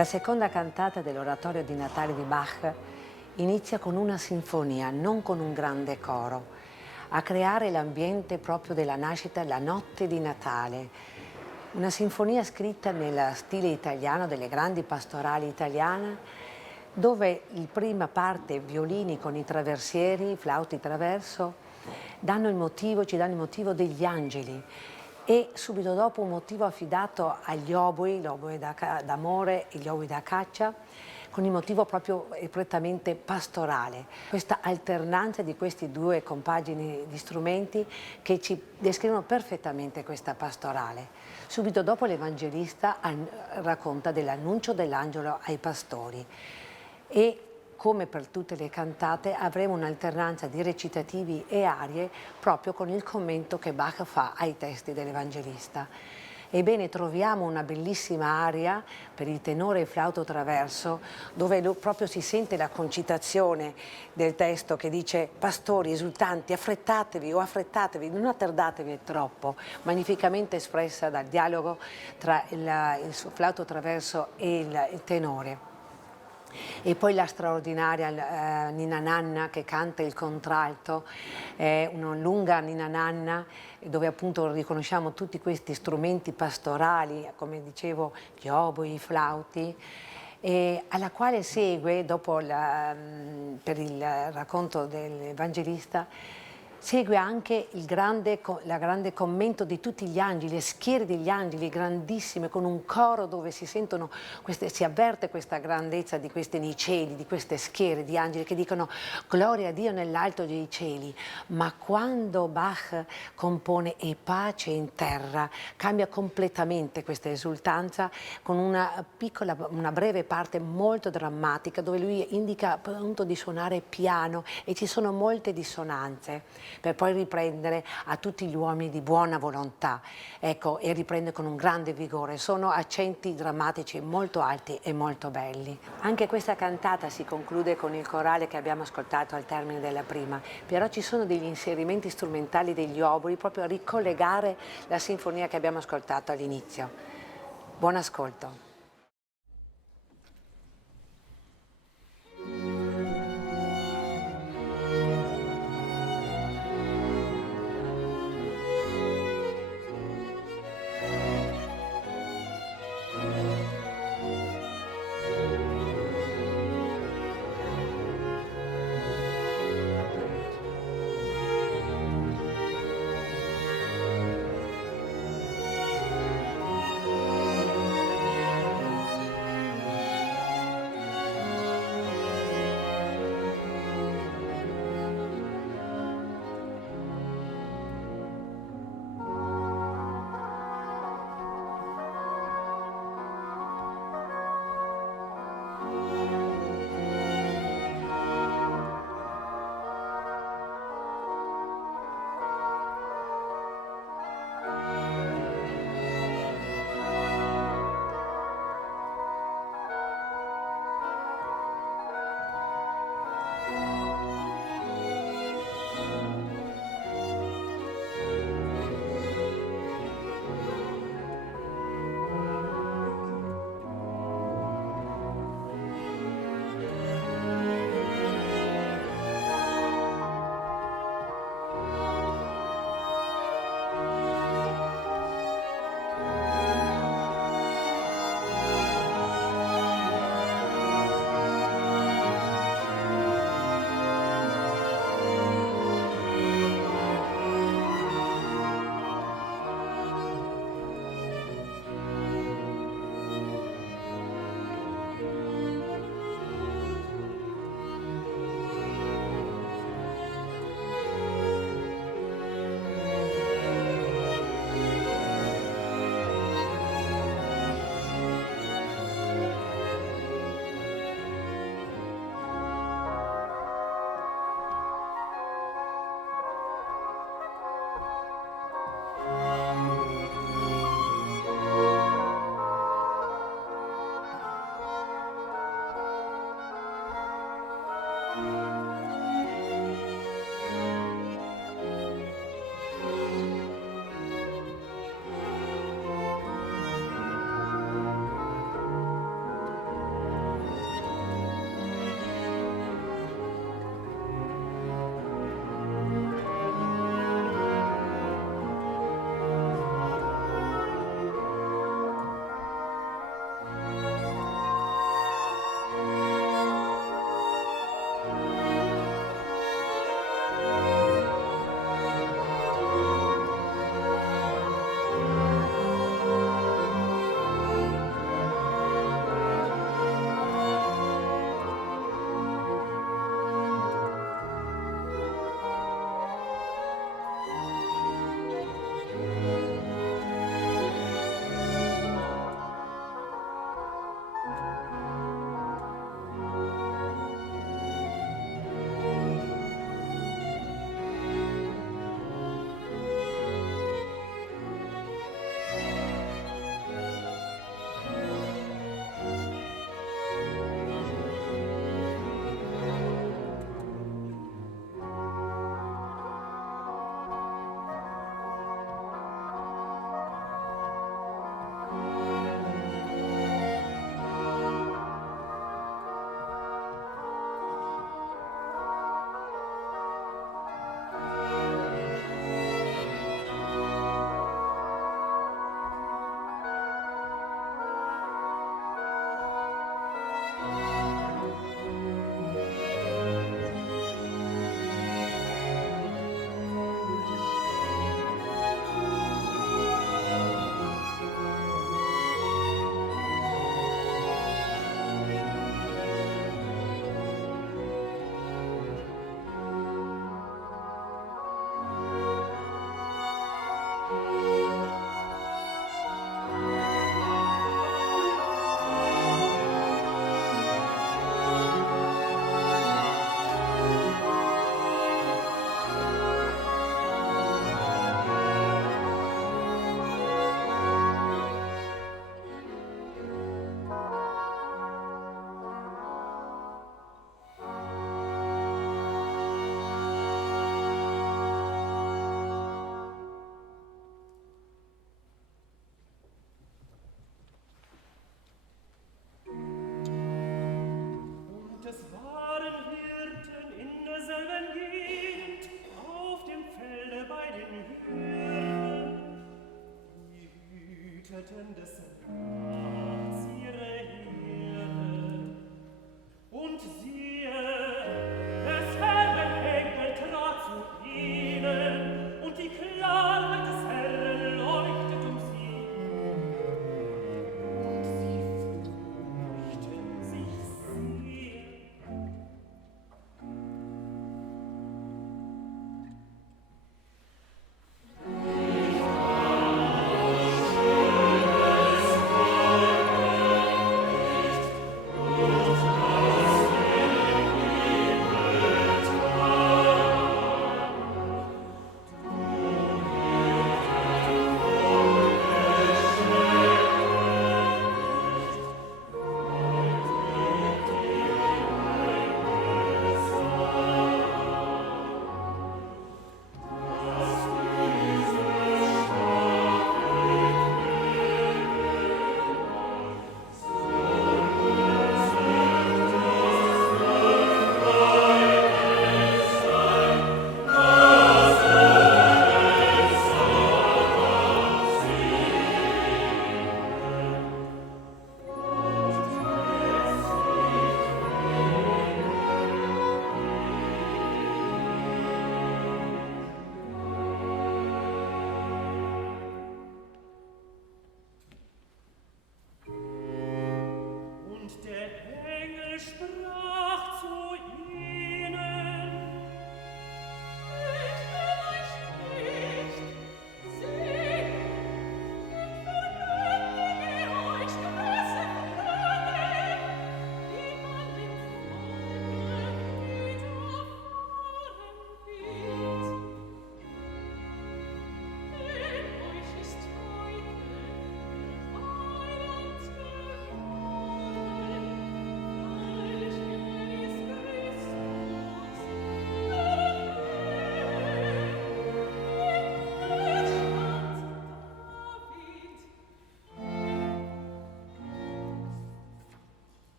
La seconda cantata dell'oratorio di Natale di Bach inizia con una sinfonia, non con un grande coro, a creare l'ambiente proprio della nascita, la notte di Natale. Una sinfonia scritta nel stile italiano, delle grandi pastorali italiane, dove in prima parte violini con i traversieri, flauti traverso, ci danno il motivo degli angeli, e subito dopo un motivo affidato agli oboi, l'oboe d'amore e gli oboi da caccia, con il motivo proprio prettamente pastorale. Questa alternanza di questi due compagini di strumenti che ci descrivono perfettamente questa pastorale. Subito dopo l'Evangelista racconta dell'annuncio dell'angelo ai pastori e, come per tutte le cantate, avremo un'alternanza di recitativi e arie proprio con il commento che Bach fa ai testi dell'Evangelista. Ebbene, troviamo una bellissima aria per il tenore e il flauto traverso, dove proprio si sente la concitazione del testo che dice: pastori esultanti, affrettatevi o affrettatevi, non attardatevi troppo, magnificamente espressa dal dialogo tra il flauto traverso e il tenore. E poi la straordinaria Ninna Nanna che canta il contralto, una lunga Ninna Nanna dove appunto riconosciamo tutti questi strumenti pastorali, come dicevo, gli oboi, i flauti, e alla quale segue, per il racconto dell'Evangelista, segue anche la grande commento di tutti gli angeli, le schiere degli angeli grandissime, con un coro dove si avverte questa grandezza di queste nei cieli, di queste schiere di angeli che dicono gloria a Dio nell'alto dei cieli. Ma quando Bach compone E pace in terra, cambia completamente questa esultanza con una breve parte molto drammatica dove lui indica appunto di suonare piano e ci sono molte dissonanze, per poi riprendere a tutti gli uomini di buona volontà, ecco, e riprende con un grande vigore. Sono accenti drammatici molto alti e molto belli. Anche questa cantata si conclude con il corale che abbiamo ascoltato al termine della prima, però ci sono degli inserimenti strumentali degli oboli proprio a ricollegare la sinfonia che abbiamo ascoltato all'inizio. Buon ascolto.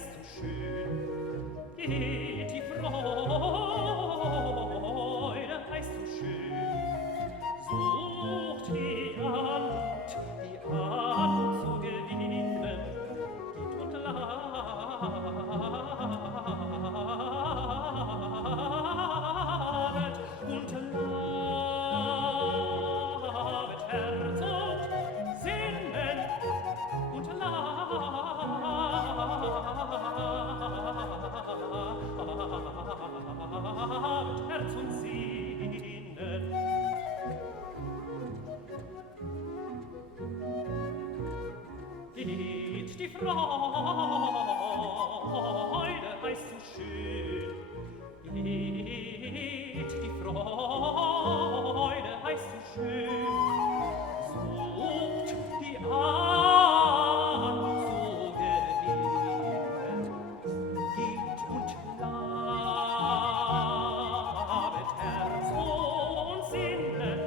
heißt so schön. Geht die Freude, heißt so schön. Sucht die Anmut zu gewinnen. Geht und labet Herz und Sinnen und labet Herz und Sinnen. Geht die Freude, heißt so schön. Geht die Freude, heißt so schön. Sucht die Anmut zu gewinnen. Geht und labet Herz und Sinnen.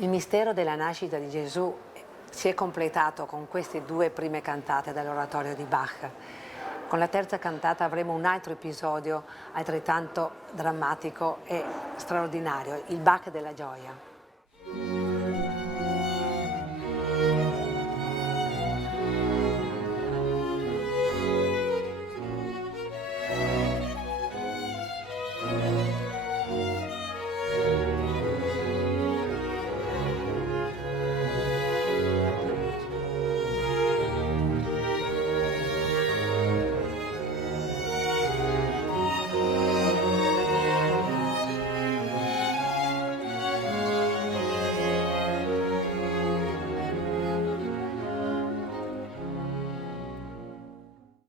Il mistero della nascita di Gesù si è completato con queste due prime cantate dell'oratorio di Bach. Con la terza cantata avremo un altro episodio altrettanto drammatico e straordinario, il Bach della gioia.